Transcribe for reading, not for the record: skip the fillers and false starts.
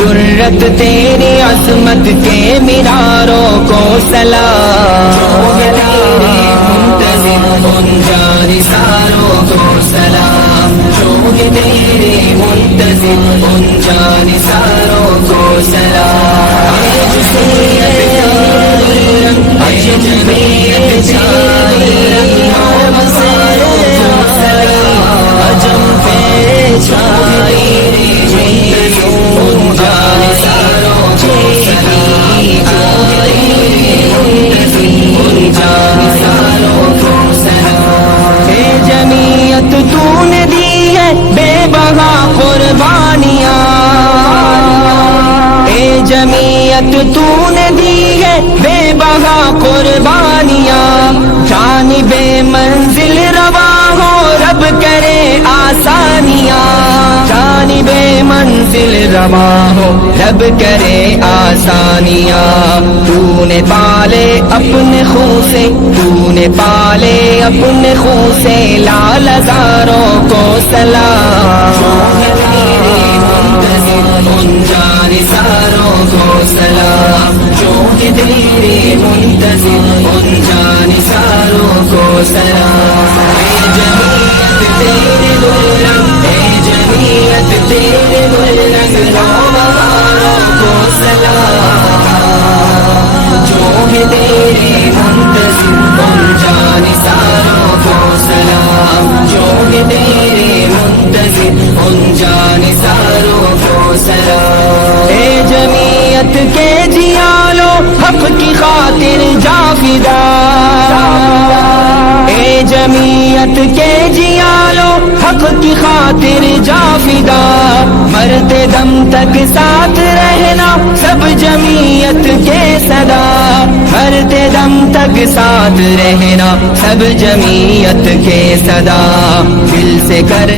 جرت تیری عظمت کے میناروں کو سلام، تیرے منتظر ان جانثاروں کو سلام، تیرے منتظر ان جانثاروں کو سلام۔ تو نے دی ہے بے بہا قربانیاں، اے جمعیت تو نے دی ہے بے بہا قربانیاں، جانب منزل رواں ہو رب کرے آسانیاں، جانب منزل رواں ہو رب کرے آسانیاں۔ تو نے پالے اپنے خون سے، تو نے پالے اپنے خون سے لال ہزاروں کو سلام، تیرے منتظر ان جانثاروں کو سلام، تیرے منتظر ان جانثاروں کو سلام۔ اے جمعیت تیرے گلرنگ، اے جمعیت تیرے گلرنگ بہاروں کو سلام، تیرے منتظر ان جانثاروں کو سلام، تیرے منتظر ان جانثاروں کو سلام۔ اے جمعیت کے جیالو حق کی خاطر جا فدا، اے جمعیت کے جیالو حق کی خاطر جا فدا، مرتے دم تک ساتھ رہنا سب جمعیت کے صدا، مرتے دم تک ساتھ رہنا سب جمعیت کے صدا، دل سے کر